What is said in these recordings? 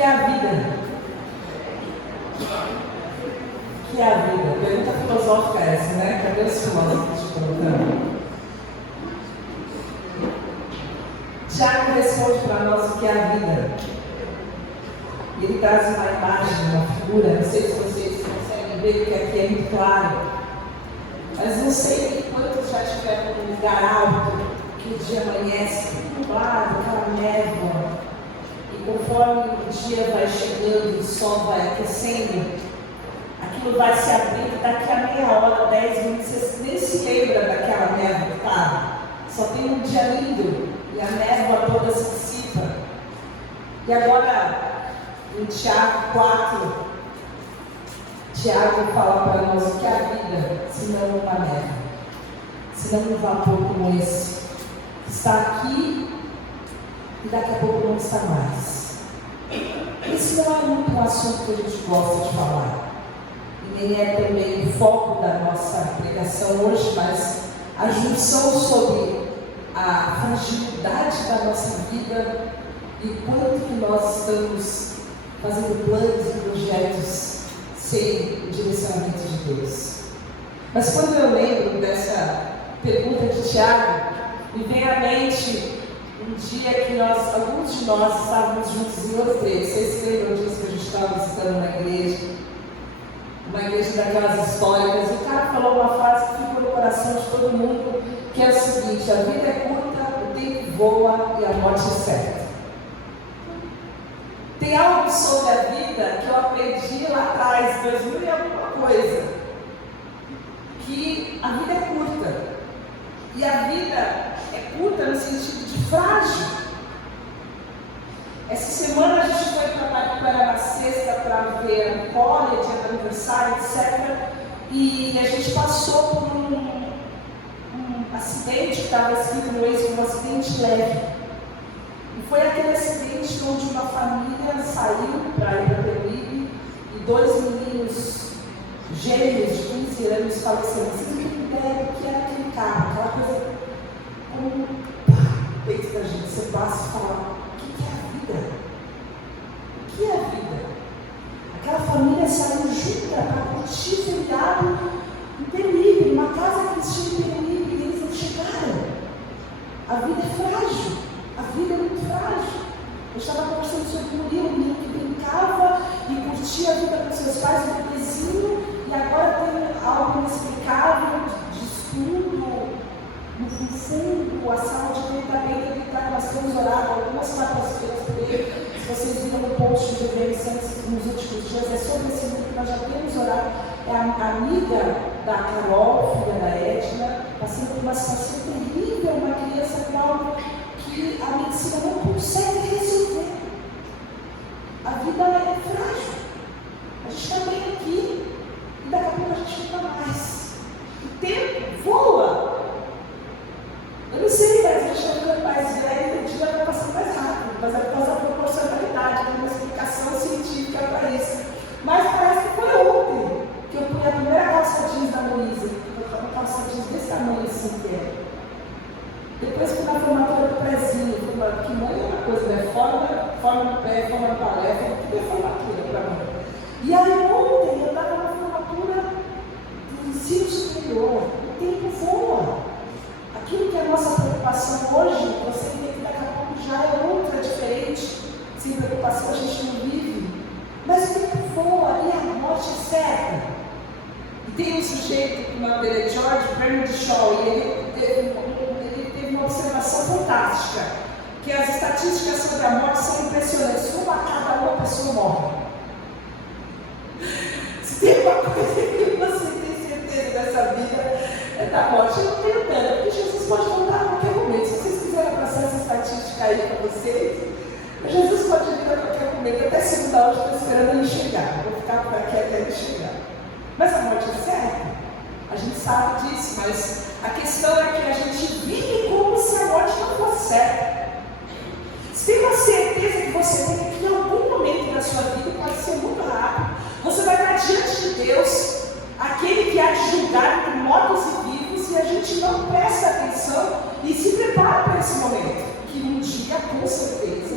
que é a vida? O que é a vida? Pergunta filosófica essa, né? Cadê os filósofos de colocando? Tiago responde para nós o que é a vida. Ele traz uma imagem, uma figura, não sei se vocês conseguem ver, que aqui é muito claro. Mas não sei quantos já estiveram num lugar alto, que o dia amanhece, nublado, aquela névoa. E conforme o dia vai chegando, o sol vai aquecendo, aquilo vai se abrindo, daqui a meia hora, 10 minutos, você nem se lembra daquela névoa que estava. Só tem um dia lindo e a névoa toda se dissipa. E agora, em Tiago 4, Tiago fala para nós o que é a vida, se não uma névoa, se não um vapor como esse, que está aqui e daqui a pouco não está mais. Esse não é muito um assunto que a gente gosta de falar, e nem é também o foco da nossa pregação hoje, mas a junção sobre a fragilidade da nossa vida e quanto que nós estamos fazendo planos e projetos sem o direcionamento de Deus. Mas quando eu lembro dessa pergunta de Tiago, me vem à mente um dia que alguns de nós estávamos juntos em Ouro Preto. Vocês se lembram disso, que a gente estava visitando uma igreja daquelas históricas, e o cara falou uma frase que ficou no coração de todo mundo, que é o seguinte: a vida é curta, o tempo voa e a morte é certa. Tem algo sobre a vida que eu aprendi lá atrás, 2000 e alguma coisa, que a vida é curta. E a vida é curta no sentido de frágil. Essa semana a gente foi para Mariporã na sexta para ver a college, aniversário, etc. E a gente passou por um acidente que estava escrito no Waze como um acidente leve. E foi aquele acidente onde uma família saiu para ir para Peruíbe e 2 meninos gêmeos de 15 anos faleceram. Vocês não têm ideia do que era aquele carro, aquela coisa como dentro da gente. Você passa e fala: o que é a vida? O que é a vida? Aquela família saiu junta para curtir feriado em Peruíbe, numa casa que eles tinham em Peruíbe, e eles não chegaram. A vida é frágil. A vida é muito frágil. Eu estava conversando sobre o menino que brincava e curtia a vida com seus pais, um bebezinho, e agora tem algo inexplicável de estudo. No fundo, a saúde dele está bem debilitada. Nós temos orado algumas quartas-feiras por ele. Se vocês viram no post de Reverências nos últimos dias, é sobre esse livro que nós já temos orado. É a amiga da Carol, filha da Edna, passando por uma situação terrível, uma criança com algo que a medicina não consegue resolver. A vida é frágil. A gente está bem aqui e daqui a pouco a gente fica mais. O tempo voa. Eu não sei, mas a gente está ficando mais velho e o dia vai passando mais rápido, mas é por causa da proporcionalidade, tem uma explicação científica para isso. Mas parece que foi ontem que eu pus a primeira calça jeans da Luísa, eu estava com calça jeans desse tamanho assim que é. Depois fui na formatura do prezinho, que mãe é uma coisa, né? Forma no pé, forma no palestra, tudo é formatura para mim. E aí ontem eu estava na formatura do ensino superior, o tempo voa. Aquilo que é a nossa preocupação hoje, você vê que daqui a pouco já é outra, diferente. Sem preocupação a gente não vive. Mas o tempo voa e a morte é certa. E tem um sujeito, o nome dele é George Bernard Shaw, e ele teve uma observação fantástica, que as estatísticas sobre a morte são impressionantes. Uma a cada pessoa morre. Se tem uma coisa que você tem certeza dessa vida, é da morte. Eu não tenho pena, porque Jesus pode voltar a qualquer momento. Se vocês quiserem passar essa estatística aí para vocês, Jesus pode vir a qualquer momento. Até segunda hora eu estou esperando ele chegar. Vou ficar por aqui até ele chegar. Mas a morte é certa. A gente sabe disso, mas a questão é que a gente vive como se a morte não fosse certa. Se tem uma certeza que você tem que em algum momento da sua vida, pode ser muito rápido, você vai estar diante de Deus, aquele que há de julgar entre mortos e vivos, e a gente não presta atenção e se prepara para esse momento, que um dia, com certeza,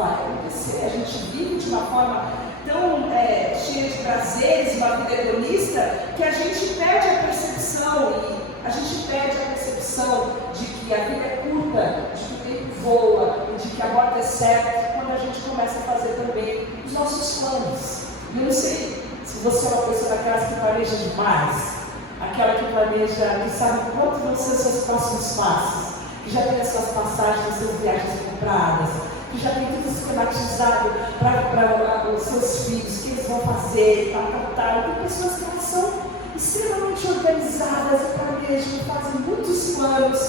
vai acontecer. A gente vive de uma forma tão cheia de prazeres, uma vida hedonista, que a gente perde a percepção, de que a vida é curta, de que o tempo voa, de que a morte é certa, quando a gente começa a fazer também os nossos planos. Eu não sei se você é uma pessoa daquelas que planeja demais, aquela que planeja, que sabe quantos vão ser os seus próximos passos, que já tem as suas passagens, as suas viagens compradas, que já tem tudo esquematizado para os seus filhos, o que eles vão fazer, tal. Tem pessoas que são extremamente organizadas, planejam, fazem muitos planos,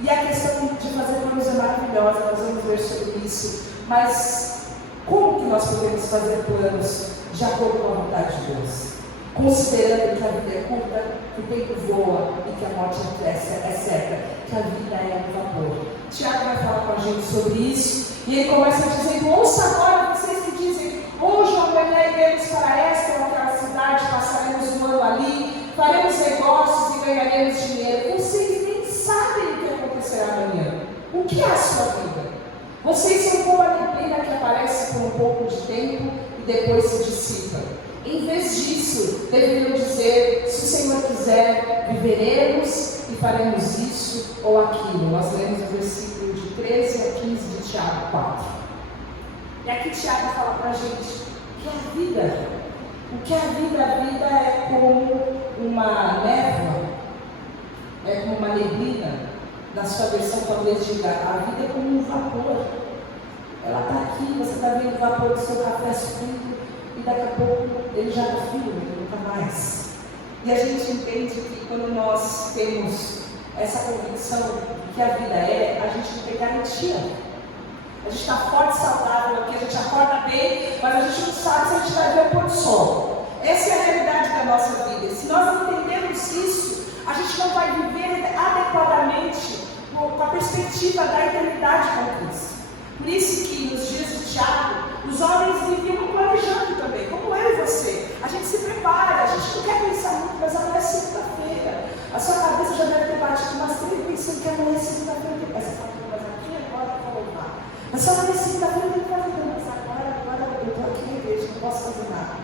e a questão de fazer planos é maravilhosa, nós vamos ver sobre isso, mas como que nós podemos fazer planos de acordo com a vontade de Deus? Considerando que a vida é curta, que o tempo voa e que a morte é certa, que a vida é um vapor. Tiago vai falar com a gente sobre isso, e ele começa dizendo: ouça agora vocês que dizem, hoje ou amanhã iremos para esta ou aquela cidade, passaremos um ano ali, faremos negócios e ganharemos dinheiro. Vocês nem sabem o que acontecerá amanhã. O que é a sua vida? Vocês são como a neblina que aparece por um pouco de tempo e depois se dissipa. Em vez disso, deveriam dizer: se o Senhor quiser, viveremos e faremos isso ou aquilo. Nós lemos o versículo de 13 a 15 de Tiago 4. E aqui Tiago fala para a gente que a vida, o que é a vida? A vida é como uma névoa, é como uma neblina. Na sua versão talvez diga: a vida é como um vapor. Ela está aqui, você está vendo o vapor do seu café subindo, e daqui a pouco ele já está frio, nunca mais. E a gente entende que quando nós temos essa convicção de que a vida a gente não tem garantia. A gente está forte, saudável aqui, a gente acorda bem, mas a gente não sabe se a gente vai ver o pôr do sol. Essa é a realidade da nossa vida. Se nós não entendemos isso, a gente não vai viver adequadamente com a perspectiva da eternidade com Cristo. Por isso que nos dias de Tiago, os homens viviam planejando também, como eu e você. A gente se prepara, a gente não quer pensar muito, mas amanhã é segunda-feira. A sua cabeça já deve ter batido umas 3 pensando que amanhã é segunda-feira. Mas você fala: mas aqui agora eu vou voltar. Mas só amanhã é segunda-feira eu tenho que fazer, mas agora eu estou aqui na igreja, não posso fazer nada.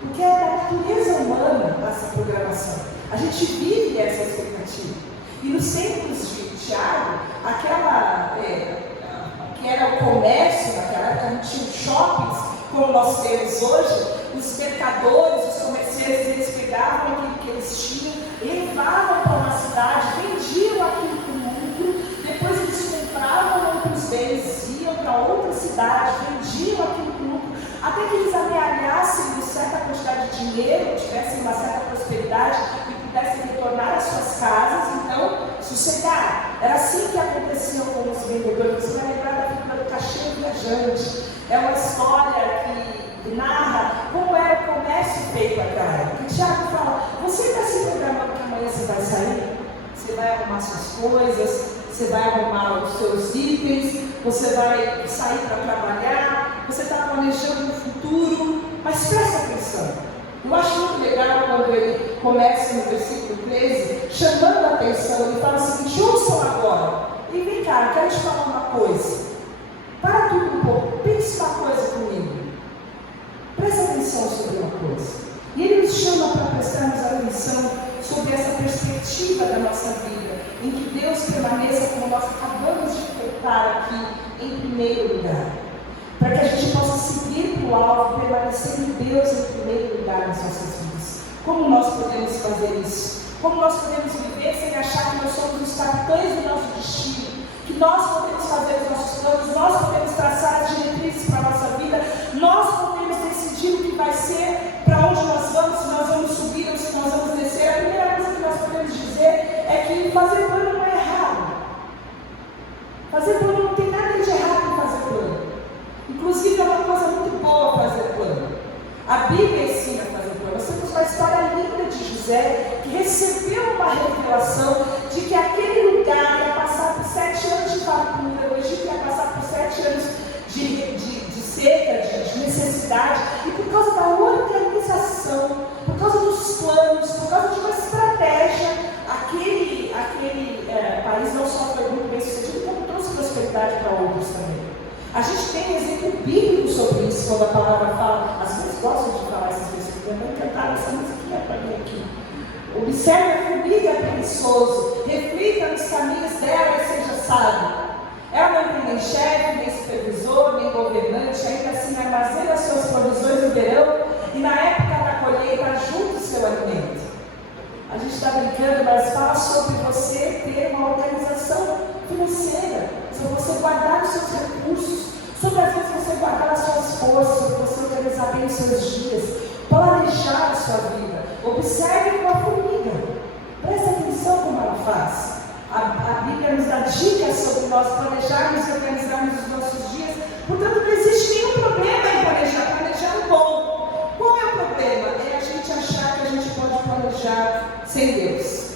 Porque é da natureza humana essa programação. A gente vive essa expectativa. E nos tempos de Tiago, que era o comércio, naquela época não tinha shoppings como nós temos hoje, os mercadores, os comerciantes, eles pegavam aquilo que eles tinham, levavam para uma cidade, vendiam aquilo para o mundo, depois eles compravam outros bens, iam para outra cidade, vendiam aquilo para o mundo, até que eles amealhassem uma certa quantidade de dinheiro, tivessem uma certa prosperidade e pudessem retornar às suas casas, então sossegar. Era assim que acontecia com os vendedores. Você vai lembrar da figura do caixeiro viajante. É uma história que narra como era o comércio feito naquela época. E Tiago fala: você está se programando que amanhã você vai sair? Você vai arrumar suas coisas, você vai arrumar os seus itens, você vai sair para trabalhar, você está planejando o futuro, mas presta atenção. Eu acho muito legal quando ele começa no versículo 13, chamando a atenção, ele fala o seguinte: ouçam agora, e vem cá, eu quero te falar uma coisa, para tudo um pouco, pense uma coisa comigo, presta atenção sobre uma coisa, e ele nos chama para prestarmos atenção sobre essa perspectiva da nossa vida, em que Deus permaneça, como nós acabamos de colocar aqui, em primeiro lugar. Para que a gente possa seguir para o alvo, permanecer em Deus em primeiro lugar nas nossas vidas. Como nós podemos fazer isso? Como nós podemos viver sem achar que nós somos os capitães do nosso destino? Que nós podemos fazer os nossos planos, nós podemos traçar as diretrizes para a nossa vida, nós podemos decidir o que vai ser, para onde nós vamos, se nós vamos subir ou se nós vamos descer. A primeira coisa que nós podemos dizer é que fazer plano não é errado. Fazer plano não tem nada de errado em fazer plano. Inclusive é uma coisa muito boa fazer plano. A Bíblia ensina a fazer plano. Nós temos uma história linda de José, que recebeu uma revelação de que aquele lugar ia passar por 7 anos de fartura, o Egito ia passar por 7 anos de seca, de necessidade, e por causa da organização, por causa dos planos, por causa de uma estratégia, aquele país não só foi muito bem sucedido, como trouxe prosperidade para outros também. A gente tem exemplo bíblico sobre isso, quando a palavra fala. Às vezes gosto de falar essas coisas, porque eu vou cantar essa musiquinha para mim aqui. Observe a formiga preguiçoso, reflita nos caminhos dela e seja sábio. Ela não tem nem chefe, nem supervisor, nem governante, ainda assim armazena suas provisões no verão e na época da colheita junta o seu alimento. A gente está brincando, mas fala sobre você ter uma organização financeira, sobre você guardar os seus recursos, sobre às vezes você guardar as suas forças, sobre você organizar bem os seus dias, planejar a sua vida. Observe com a formiga, preste atenção como ela faz. A Bíblia nos dá dicas sobre nós planejarmos e organizarmos os nossos dias. Portanto, não existe nenhum problema em planejar bom. Qual é o problema? É a gente achar que a gente pode planejar sem Deus.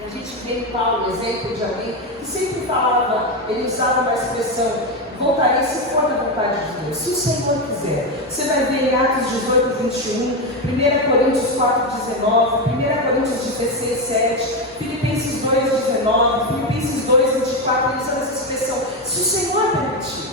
E a gente vê em Paulo o exemplo de alguém que sempre falava, ele usava uma expressão: voltarei se for da vontade de Deus, se o Senhor quiser. Você vai ver em Atos 18, 21, 1 Coríntios 4, 19, 1 Coríntios 16, 7, Filipenses 2, 19, Filipenses 2, 24, ele usa essa expressão: se o Senhor permitir.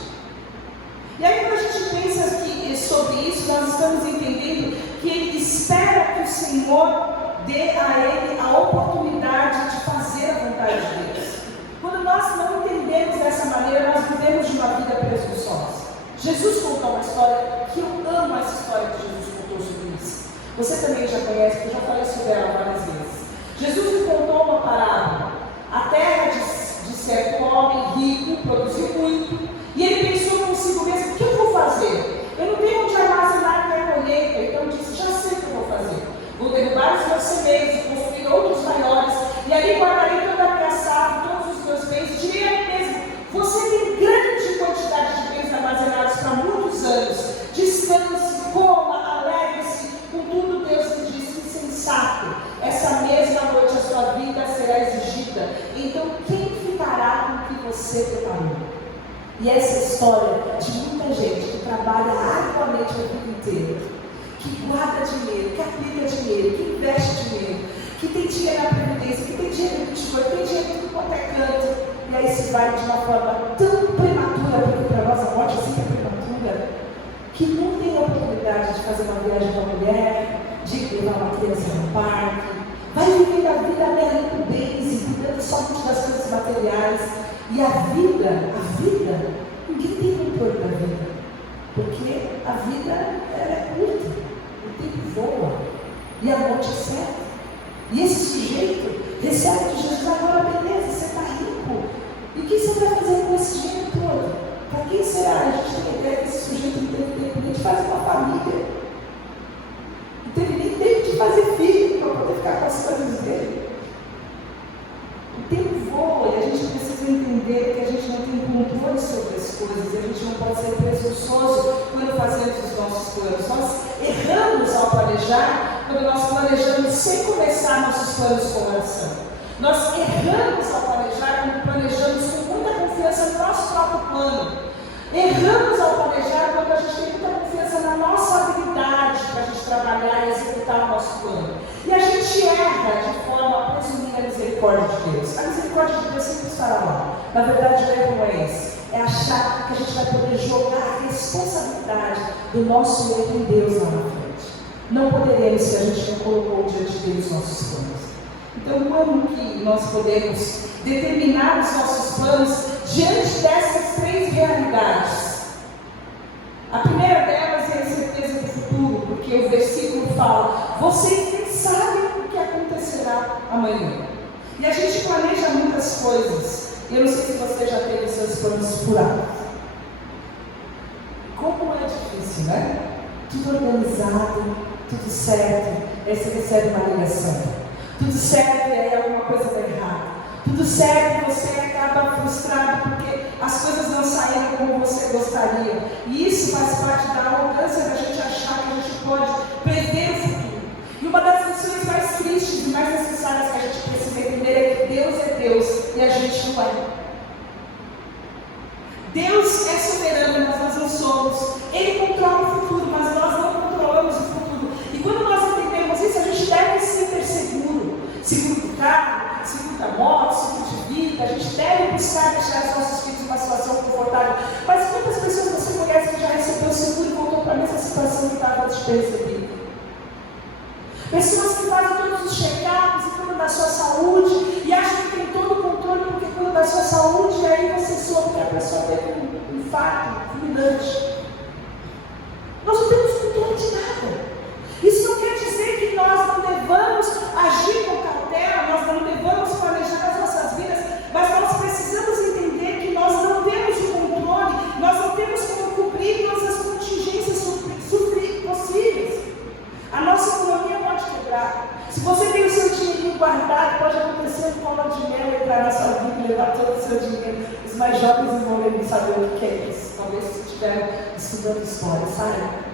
E aí, quando a gente pensa aqui sobre isso, nós estamos entendendo que ele espera que o Senhor dê a ele a oportunidade de fazer a vontade de Deus. Quando nós não entendemos dessa maneira, nós vivemos de uma vida presunçosa. Jesus contou uma história que eu amo, essa história que Jesus contou sobre isso. Você também já conhece, porque eu já falei sobre ela várias vezes. Jesus me contou uma parábola. A terra de certo homem rico produziu muito, e ele pensou consigo mesmo: o que eu vou fazer? Eu não tenho onde armazenar minha colheita. Então ele disse: já sei o que eu vou fazer. Vou derrubar os meus celeiros, construir outros maiores, e ali guardarei toda a minha safra, todos os meus bens. Direi a mim mesmo: você tem grande quantidade de bens armazenados para muitos anos. Descanse, coma, alegre-se. Contudo, Deus lhe disse: insensato, essa mesma noite a sua vida será exigida. Então, quem ficará com o que você preparou? E essa história de muita gente que trabalha arduamente a vida inteira, que guarda dinheiro, que aplica dinheiro, que investe dinheiro, que tem dinheiro na previdência, que tem dinheiro no Bitcoin, tem dinheiro em tudo quanto é canto, e aí se vai de uma forma tão prematura, porque para nós a morte sempre é prematura, que não tem a oportunidade de fazer uma viagem com a mulher, de levar uma criança no parque, vai vivendo a vida melhorando bens e cuidando somente das coisas materiais. E a vida, ninguém tem controle da vida, porque a vida ela é curta, o tempo voa, e a morte é certa. E esse sujeito recebe de Jesus: agora beleza, você está rico, e o que você vai fazer com esse dinheiro todo? Para quem será? A gente tem a ideia que esse sujeito não teve tempo nem de fazer uma família, não teve nem tempo de fazer filho para poder ficar com as coisas dele. O tempo voa e a gente precisa entender que a gente não tem controle sobre as coisas, a gente não pode ser presunçoso quando fazemos os nossos planos. Nós erramos ao planejar quando nós planejamos sem começar nossos planos com oração. Nós erramos ao planejar quando planejamos com muita confiança no nosso próprio plano. Erramos ao planejar quando a gente tem muita confiança na nossa habilidade para a gente trabalhar e executar o nosso plano. E a gente erra de forma a presumir a misericórdia de Deus. A misericórdia de Deus sempre estará lá. Na verdade, o erro não é esse. É achar que a gente vai poder jogar a responsabilidade do nosso erro em Deus lá na frente. Não poderemos se a gente não colocou diante de Deus nossos planos. Então, como que nós podemos determinar os nossos planos diante dessas três realidades? A primeira delas é a certeza do futuro, porque o versículo fala: vocês nem sabem o que acontecerá amanhã. E a gente planeja muitas coisas. Eu não sei se você já teve seus planos furados. Como é difícil, né? Tudo organizado, tudo certo, aí você recebe uma ligação. Tudo certo e aí alguma coisa dá errado. Tudo certo e você acaba frustrado porque as coisas não saíram como você gostaria. E isso faz parte da arrogância da gente achar que a gente pode prever o futuro. E uma das lições mais tristes e mais necessárias que a gente precisa entender é que Deus é Deus e a gente não é. Deus é soberano, mas nós não somos. Ele controla o futuro, mas nós não controlamos o futuro. E quando nós entendemos isso, a gente deve sim ter seguro. Seguro do carro, seguro da moto, seguro de vida. A gente deve buscar deixar os nossos filhos numa situação confortável. Mas despercebido. Pessoas que fazem todos os check-ups e cuidam da sua saúde e acham que tem todo o controle porque cuidam da sua saúde, e aí você soube que a pessoa teve um infarto fulminante. Nós não temos controle de nada. Isso não quer dizer que nós não devamos agir com cautela, nós não devamos planejar as nossas vidas, mas nós precisamos entender que nós não temos o controle, nós não temos como cobrir todas as contingências possíveis. A nossa economia pode quebrar. Se você tem o seu dinheirinho guardado, pode acontecer um colo de mel entrar na sua vida e levar todo o seu dinheiro. Os mais jovens não vão nem saber o que é isso. Talvez se estiveram estudando história, sabe?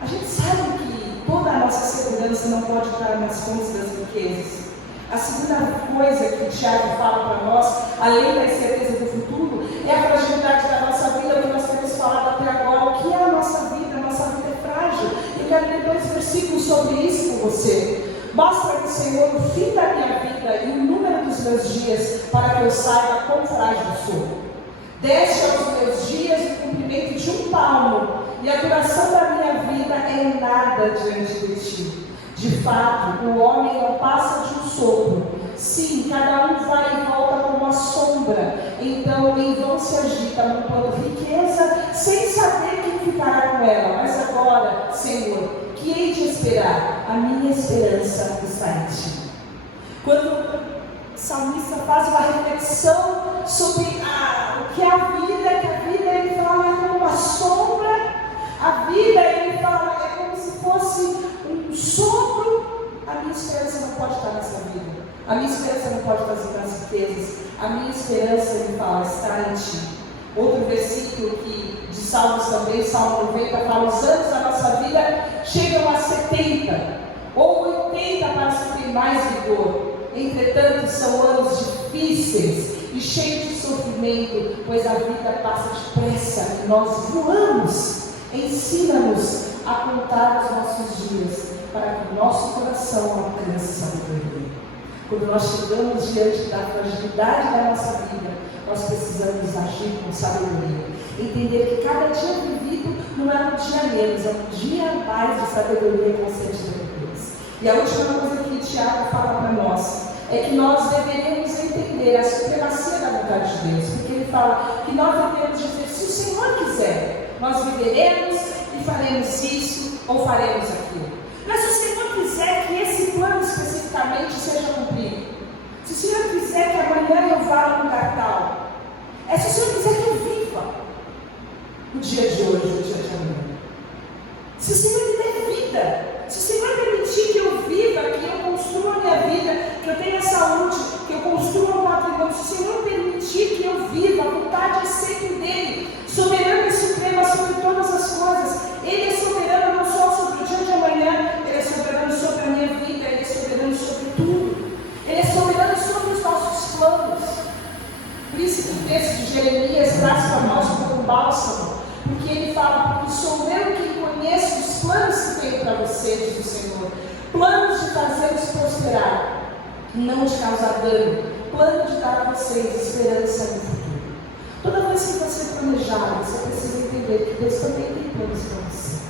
A gente sabe que toda a nossa segurança não pode estar nas fontes das riquezas. A segunda coisa que o Tiago fala para nós, além da incerteza do futuro, é a fragilidade da nossa vida, que nós temos falado até agora. O que é a nossa vida? A nossa vida é frágil. Eu quero ler 2 versículos sobre isso com você. Mostra-me, Senhor, o fim da minha vida e o número dos meus dias, para que eu saiba quão frágil sou. Deste aos meus dias o comprimento de um palmo, e a duração da minha vida é nada diante de ti. De fato, o homem não passa de um sopro. Sim, cada um vai e volta como a sombra. Então, em vão se agita, amontoando riqueza, sem saber quem ficará com ela. Mas agora, Senhor, que hei de esperar? A minha esperança está em ti. Quando o salmista faz uma reflexão sobre o que é a vida, ele fala é como uma sombra. A vida, ele fala, é como se fosse um sopro. A minha esperança não pode estar nessa vida. A minha esperança não pode estar nas riquezas. A minha esperança, ele fala, está em ti. Outro versículo que, de Salmos também, Salmo 90, fala: os anos da nossa vida chegam a 70 ou 80 para se ter mais vigor. Entretanto, são anos difíceis e cheios de sofrimento, pois a vida passa depressa e nós voamos. Ensina-nos a contar os nossos dias, para que o nosso coração alcance sabedoria. Quando nós chegamos diante da fragilidade da nossa vida, nós precisamos agir com sabedoria. Entender que cada dia vivido não é um dia menos, é um dia mais de sabedoria concedida por Deus. E a última coisa que Tiago fala para nós é que nós deveríamos entender a supremacia da vontade de Deus, porque ele fala que nós devemos dizer: se o Senhor quiser, nós viveremos e faremos isso ou faremos aquilo. Mas se o Senhor quiser que esse plano especificamente seja cumprido, se o Senhor quiser que amanhã eu vá no Natal, se o Senhor quiser que eu viva o dia de hoje, o dia de amanhã, se o Senhor me der vida, se o Senhor permitir que eu viva, que eu construa a minha vida, que eu tenha saúde, que eu construa um patrimônio, se o Senhor permitir que eu viva, a vontade é sempre dele, soberano e supremo sobre todas as coisas. Ele é soberano não só sobre o dia de amanhã, ele é soberano sobre a minha vida, ele é soberano sobre tudo. Ele é soberano sobre os nossos planos. Por isso que o texto de Jeremias traz para nós como um bálsamo, porque ele fala: porque sou eu quem conheço os planos que tenho para você, diz o Senhor. Planos de fazê-los prosperar, não de causar dano. Plano de dar a vocês esperança no futuro. Toda vez que você planejar, você precisa entender que Deus também tem planos para você.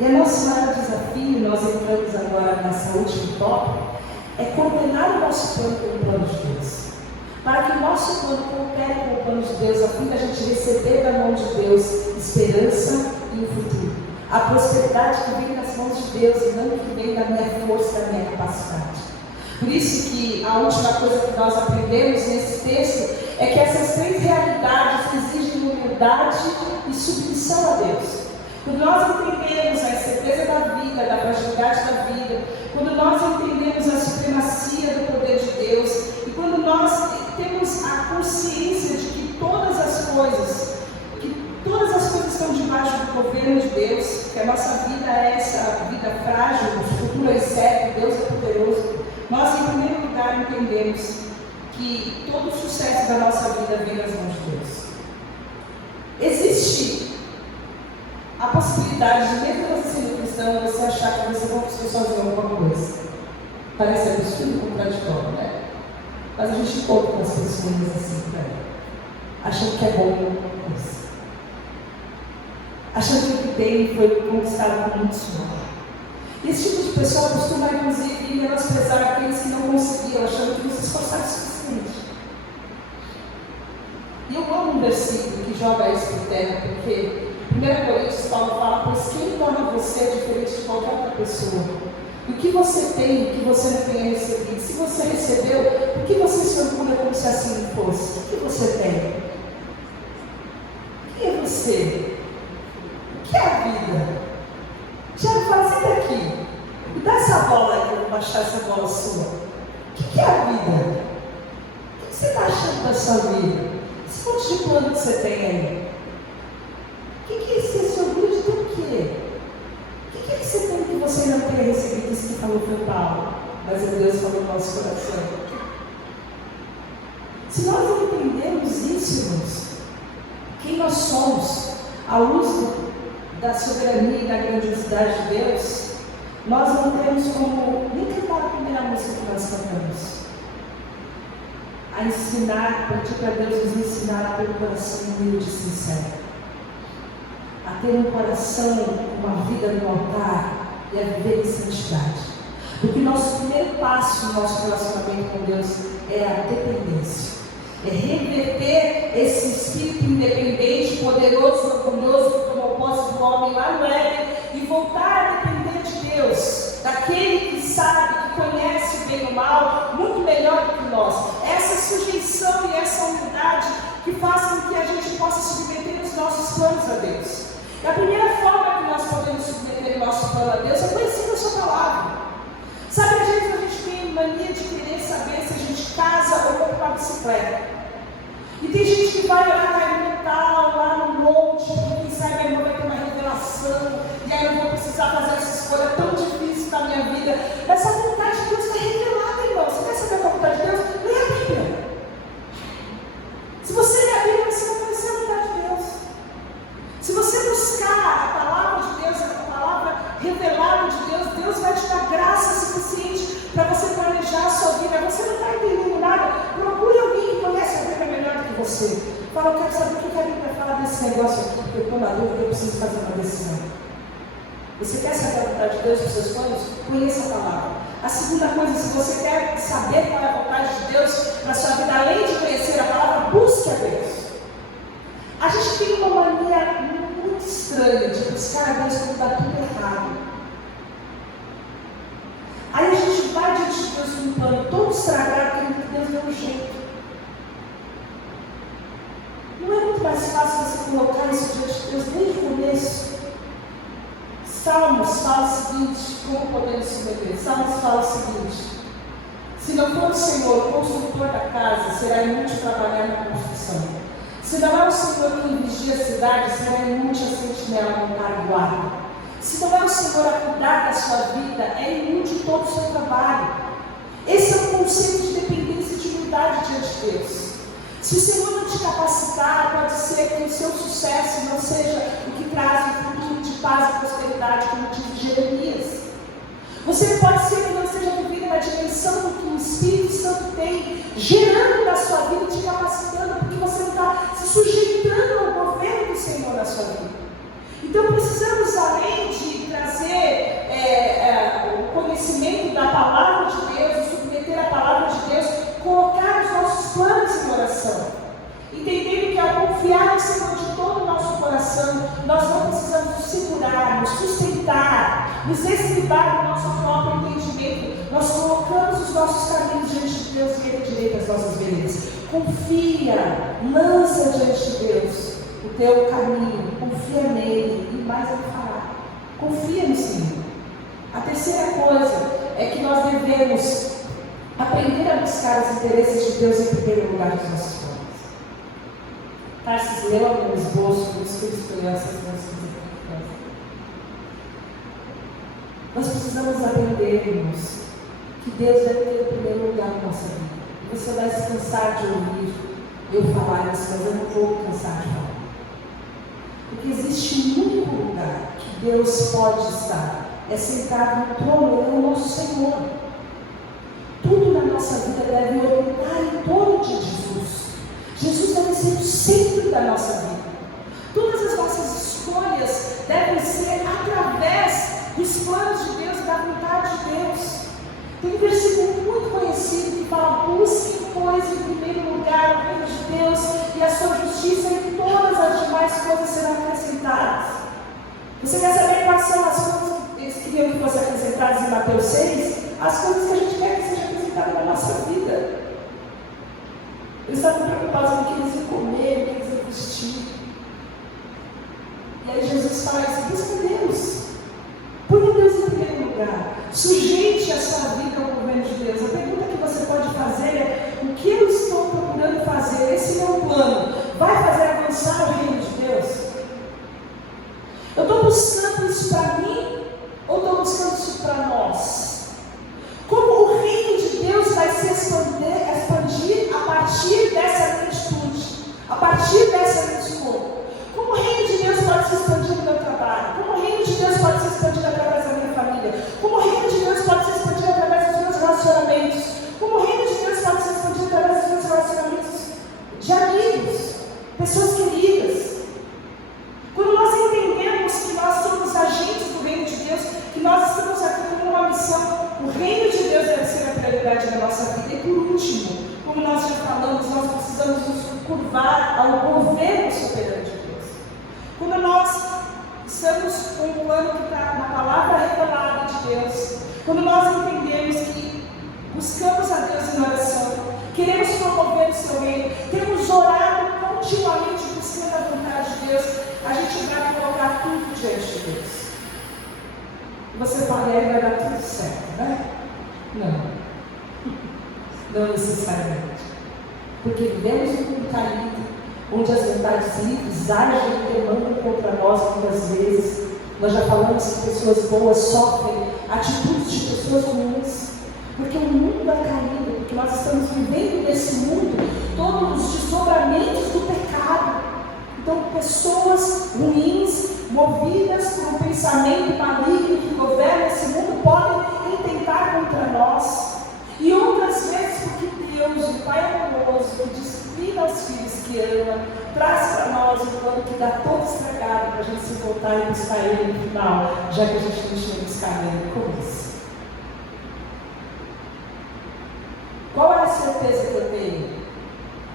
E o nosso maior desafio, nós entramos agora nessa última tópica, é coordenar o nosso plano com o plano de Deus. Para que o nosso plano coopere com o plano de Deus, a fim de a gente receber da mão de Deus esperança e o futuro. A prosperidade que vem das mãos de Deus e não que vem da minha força, da minha capacidade. Por isso que a última coisa que nós aprendemos nesse texto é que essas 3 realidades exigem humildade e submissão a Deus. Quando nós entendemos a incerteza da vida, da fragilidade da vida, quando nós entendemos a supremacia do poder de Deus, e quando nós temos a consciência de que todas as coisas estão debaixo do governo de Deus, que a nossa vida é essa vida frágil, o futuro é incerto, Deus é poderoso, nós em primeiro lugar entendemos que todo o sucesso da nossa vida vem das mãos de Deus. Existe a possibilidade de, mesmo você sendo cristão, você achar que você conquistou sozinho alguma coisa. Parece absurdo e contraditório, né? Mas a gente encontra umas pessoas assim, achando que é bom alguma coisa. achando que o que tem foi conquistado com muito suor. Esse tipo de pessoa costuma, inclusive, menosprezar aqueles que não conseguiram, achando que não se esforçaram o suficiente. E eu amo um versículo que joga isso por terra, porque 1 Coríntios, Paulo fala: pois quem torna você diferente de qualquer outra pessoa? O que você tem, o que você não tenha recebido? Se você recebeu, por que você se orgulha como se assim fosse? O que você tem? Quem é você? O que é a vida? Tiago fala: senta aqui, me dá essa bola aí, que eu vou baixar essa bola sua. O que é a vida? O que você está achando da sua vida? Esse monte de plano que você tem aí? O que é esse orgulho de ter o quê? O que você tem que você não tenha recebido? Isso que falou foi Paulo, mas Deus falou no nosso coração. Se nós não entendemos isso, irmãos, quem nós somos, à luz da soberania e da grandiosidade de Deus, nós não temos como nem cantar a primeira música que nós cantamos. A ensinar, pedir para Deus nos ensinar a ter um coração humilde e sincero, a ter um coração com uma vida no altar e a viver em santidade. Porque o nosso primeiro passo no nosso relacionamento com Deus é a dependência. É reverter esse espírito independente, poderoso, orgulhoso, que tomou posse do homem lá no Éden, e voltar a depender de Deus, daquele que sabe, que conhece o bem e o mal muito melhor do que nós. Essa sujeição e essa humildade que faz com que a gente possa submeter os nossos planos a Deus. E a primeira forma que nós podemos submeter o nosso plano a Deus é conhecendo a sua palavra. Sabe, às vezes a gente tem mania de querer saber se a gente casa ou compra uma bicicleta. E tem gente que vai lá na elemental, lá no monte, quem sabe a irmã vai ter uma revelação, e aí eu vou precisar fazer essa escolha tão difícil na minha vida. Essa vontade de Deus está revelada, irmão. Você quer saber a vontade de Deus? Leia a Bíblia. Se você ler a Bíblia, você vai conhecer a vontade de Deus. Se você buscar a palavra de Deus, a palavra revelada de Deus, Deus vai te dar graça suficiente para você planejar a sua vida. Você não está entendendo nada, procure alguém que conhece a Bíblia melhor do que você. Fala: eu quero saber o que a Bíblia fala desse negócio aqui, porque eu estou na dúvida, eu preciso fazer uma decisão. Você quer saber a vontade de Deus para os seus planos? Conheça a palavra. A segunda coisa, se você quer saber qual é a vontade de Deus para a sua vida, além de conhecer a palavra, busque a Deus. A gente tem uma mania muito estranha de buscar a Deus quando está tudo errado. Aí a gente vai diante de Deus com um plano todo estragado, que Deus deu um jeito. Não é muito mais fácil você colocar isso diante de Deus desde o começo? Salmos fala o seguinte: como podemos submeter? Salmos fala o seguinte: se não for o Senhor o construtor da casa, será inútil trabalhar na construção. Se não é o Senhor quem vigia a cidade, será inútil a sentinela montar guarda. Se não é o Senhor a cuidar da sua vida, é inútil todo o seu trabalho. Esse é um conceito de dependência e de humildade diante de Deus. Se o Senhor não te capacitar, pode ser que o seu sucesso não seja o que traz um futuro de paz e prosperidade, como diz Jeremias. Você pode ser que não esteja vivendo na dimensão do que o Espírito Santo tem, gerando na sua vida, te capacitando, porque você não está se sujeitando ao governo do Senhor na sua vida. Então precisamos, além de trazer o conhecimento da palavra de Deus, e submeter a palavra de Deus, colocar os nossos planos em oração, entendendo que ao confiar no Senhor de todo o nosso coração, nós não precisamos nos segurar, nos sustentar, nos estribar no nosso próprio entendimento. Nós colocamos os nossos caminhos diante de Deus e Ele direita as nossas veredas. Confia, lança diante de Deus o teu caminho, confia nele, e mais Ele fará. Confia no Senhor. A terceira coisa é que nós devemos aprender a buscar os interesses de Deus em primeiro lugar dos nossos planos. Tarsis leu no esboço do Espírito de essas coisas. Nós precisamos aprender, irmãos, que Deus deve ter o primeiro lugar na nossa vida. E você vai se cansar de ouvir eu falar isso, mas eu não vou cansar de falar. Porque existe um único lugar que Deus pode estar, é sentado no trono, Ele é o nosso Senhor. Tudo na nossa vida deve orientar em torno de Jesus. Jesus deve ser o centro da nossa vida. Todas as nossas escolhas planos de Deus, da vontade de Deus. Tem um versículo muito conhecido que fala: busquem, pois, em primeiro lugar o reino de Deus e a sua justiça, e todas as demais coisas serão acrescentadas. Você quer saber quais são as coisas que eles queriam que fossem acrescentadas em Mateus 6? As coisas que a gente quer que sejam acrescentadas na nossa vida. Eles estavam preocupados com o que eles iam comer, o que eles iam vestir. E aí Jesus fala assim: busca Deus. Põe Deus em primeiro lugar. Sujeite a sua vida ao governo de Deus. A pergunta que você pode fazer é: o que eu estou procurando fazer? Esse meu plano vai fazer avançar o reino de Deus? Eu estou buscando isso para mim ou estou buscando isso para nós? Como o reino de Deus vai se expandir a partir dessa minha atitude, a partir dessa minha escolha? Como o reino de Deus pode se expandir no meu trabalho? Como o reino de Deus pode se expandir através da minha família? Como o reino de Deus pode se expandir através dos meus relacionamentos? Como o reino de Deus pode se expandir através dos meus relacionamentos de amigos, pessoas queridas? Quando nós entendemos que nós somos agentes do reino de Deus, que nós estamos aqui com uma missão, o reino de Deus deve ser a prioridade da nossa vida. E por último, como nós já falamos, nós precisamos nos curvar ao governo soberano de Deus. Quando nós estamos com um plano que está na palavra revelada de Deus, quando nós entendemos que buscamos a Deus em oração, queremos promover o seu reino, temos orado continuamente buscando a vontade de Deus, a gente vai colocar tudo diante de Deus. Você fala: e aí vai dar tudo certo, né? Não necessariamente. Porque vivemos um mundo caído, onde as verdades livres agem e demandam contra nós muitas vezes. Nós já falamos que pessoas boas sofrem atitudes de pessoas ruins, porque o mundo é caído, porque nós estamos vivendo nesse mundo todos os desdobramentos do pecado. Então, pessoas ruins, movidas por um pensamento maligno que governa esse mundo, podem intentar contra nós. E outras vezes, porque Deus, o Pai amoroso, que disciplina os filhos que ama, traz para nós um plano que dá todo estragado para a gente se voltar e buscar Ele no final, já que a gente não tinha buscado Ele no começo. Qual é a certeza que eu tenho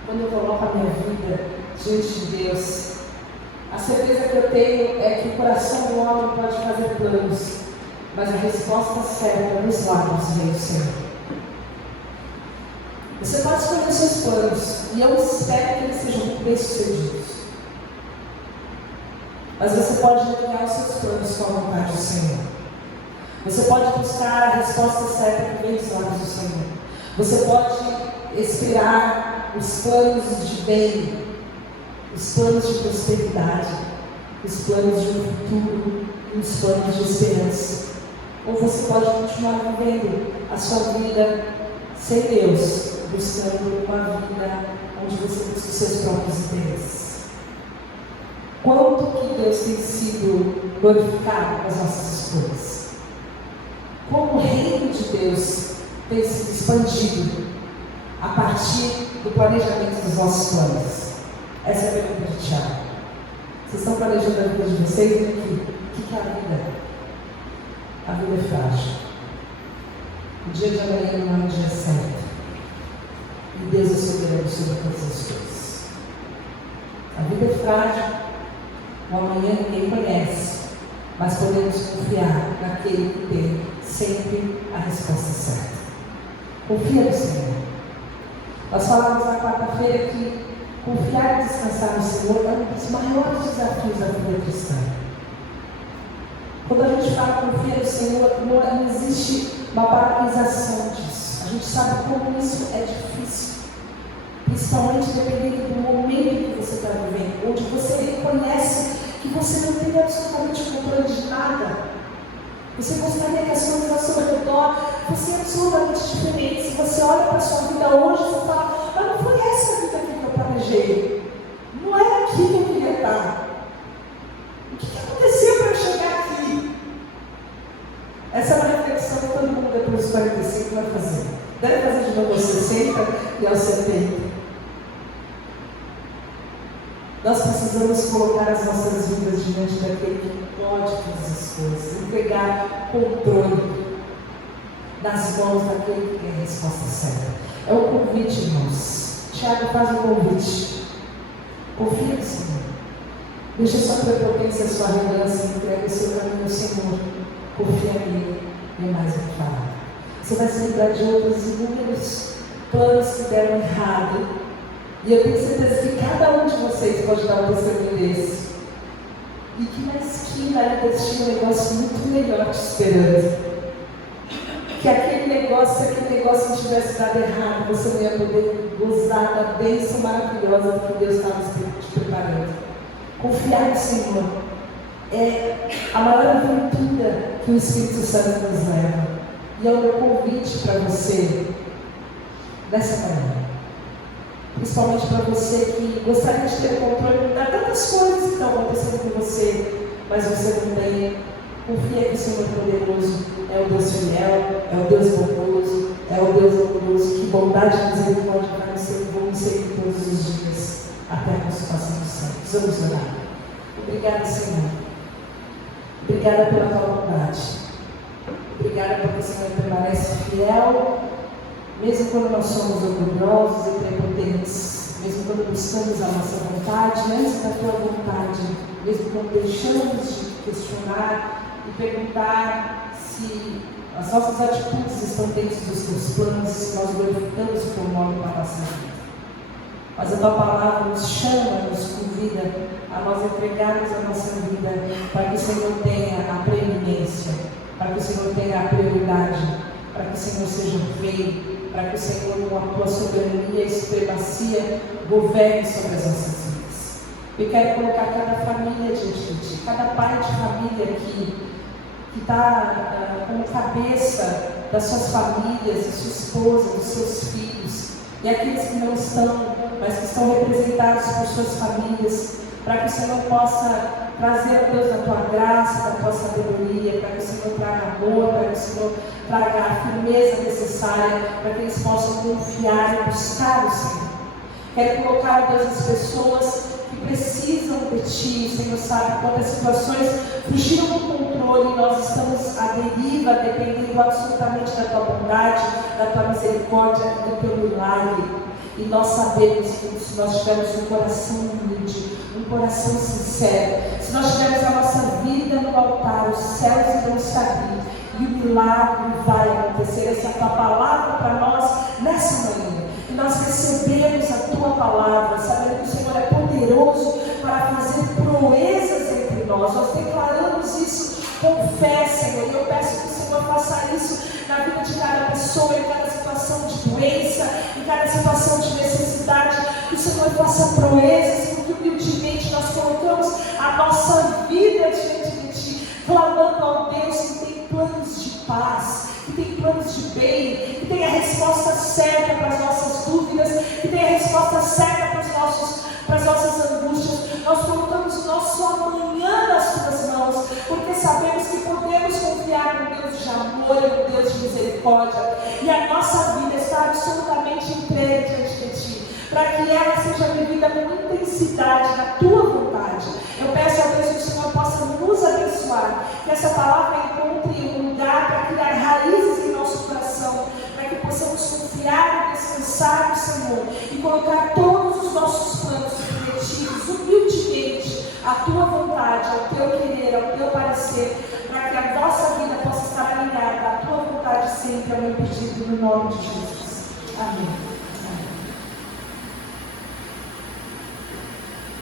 quando eu coloco a minha vida diante de Deus? A certeza que eu tenho é que o coração do homem pode fazer planos, mas a resposta certa nos lábios vem do Senhor. Você pode escolher os seus planos, e eu espero que eles sejam bem-sucedidos. Mas você pode alinhar os seus planos com a vontade do Senhor. Você pode buscar a resposta certa que vem dos lábios do Senhor. Você pode esperar os planos de bem, os planos de prosperidade, os planos de um futuro, os planos de esperança. Ou você pode continuar vivendo a sua vida sem Deus, buscando uma vida onde você busca os seus próprios interesses. Quanto que Deus tem sido glorificado com as nossas escolhas? Como o reino de Deus tem sido expandido a partir do planejamento dos nossos planos? Essa é a pergunta de Tiago. Vocês estão planejando a vida de vocês? O que é a vida? A vida é frágil. O dia de amanhã não é um dia certo. E Deus é soberano sobre todas as coisas. A vida é frágil. O amanhã ninguém conhece. Mas podemos confiar naquele que tem sempre a resposta certa. Confia no Senhor. Nós falamos na quarta-feira que confiar e descansar no Senhor é um dos maiores desafios da vida cristã. Quando a gente fala confia no Senhor, não existe uma banalização disso. A gente sabe como isso é difícil. Principalmente dependendo do momento que você está vivendo, onde você reconhece que você não tem absolutamente controle de nada. Você gostaria que as coisas ao seu redor fossem absolutamente diferentes. Se você olha para a sua vida hoje, você fala: mas não foi essa a vida que eu planejei. Não era aqui que eu queria estar. O que aconteceu para eu chegar aqui? Essa é uma reflexão que todo mundo depois dos 45 vai fazer. Deve fazer de novo aos 60 e aos 70. Nós precisamos colocar as nossas vidas diante daquele que pode todas as coisas, entregar controle nas mãos daquele que tem a resposta certa. É o convite, irmãos. Tiago faz um convite. Confia no Senhor. Deixa sua prepotência, sua arrogância, entrega o seu caminho ao Senhor. Confia nele e mais o que falar. Você vai se lembrar de outros inúmeros planos que deram errado. E eu tenho certeza que cada um de vocês pode dar um testemunho desse. E que na esquina ali tinha um negócio muito melhor te esperando. Que aquele negócio, se aquele negócio não tivesse dado errado, você não ia poder gozar da bênção maravilhosa que Deus estava te preparando. Confiar no Senhor é a maior aventura que o Espírito Santo nos leva. E é o meu convite para você nessa manhã. Principalmente para você que gostaria de ter controle de tantas coisas que estão acontecendo com você, mas você não tem. Confia que o Senhor poderoso é o Deus fiel, é o Deus bondoso, é o Deus amoroso, que bondade e misericórdia vão nos seguir todos os dias, até a consumação dos séculos. Vamos orar. Obrigada, Senhor. Obrigada pela tua bondade. Obrigada porque o Senhor permanece fiel, mesmo quando nós somos orgulhosos e prepotentes, mesmo quando buscamos a nossa vontade, antes da tua vontade, mesmo quando deixamos de questionar e perguntar se as nossas atitudes estão dentro dos teus planos, se nós glorificamos o teu nome para a nossa vida. Mas a tua palavra nos chama, nos convida a nós entregarmos a nossa vida para que o Senhor tenha a preeminência, para que o Senhor tenha a prioridade, para que o Senhor seja rei, para que o Senhor, com a tua soberania e supremacia, governe sobre as nossas vidas. Eu quero colocar cada família diante de ti, cada pai de família aqui, que está como cabeça das suas famílias, da sua esposa, dos seus filhos, e aqueles que não estão, mas que estão representados por suas famílias, para que o Senhor possa trazer a Deus da tua graça, da tua sabedoria, para que o Senhor traga amor, para que o Senhor traga a firmeza necessária, para que eles possam confiar e buscar o Senhor. Quero colocar, Deus, as pessoas que precisam de ti. O Senhor sabe quantas situações fugiram do controle e nós estamos à deriva, dependendo absolutamente da tua bondade, da tua misericórdia e do teu milagre. E nós sabemos que se nós tivermos um coração humilde, um coração sincero, se nós tivermos a nossa vida no altar, os céus irão se abrir e o milagre vai acontecer. Essa é a tua palavra para nós nessa manhã. E nós recebemos a tua palavra, sabendo que o Senhor é poderoso para fazer proezas entre nós. Nós declaramos isso com fé, Senhor, e eu peço que o Senhor faça isso na vida de cada pessoa, em cada situação de doença, em cada situação de necessidade. Que o Senhor faça proezas, porque humildemente nós colocamos a nossa vida diante de ti, clamando ao Deus que tem planos de paz, que tem planos de bem, que tem a resposta certa para as nossas dúvidas, que tem a resposta certa para as nossas angústias. Nós colocamos o nosso amanhã nas tuas mãos, porque sabemos que podemos confiar no Deus de amor e no Deus de misericórdia, e a nossa vida está absolutamente entregue diante de ti, para que ela seja vivida com intensidade na tua vontade. Eu peço a Deus que o Senhor possa nos abençoar, que essa palavra encontre um lugar para criar raízes em nosso coração, para que possamos confiar e descansar no Senhor e colocar todos os nossos planos submetidos humildemente à tua vontade, ao teu querer, ao teu parecer, para que a nossa vida possa estar alinhada à tua vontade sempre, ao meu pedido, no nome de Jesus. Amém.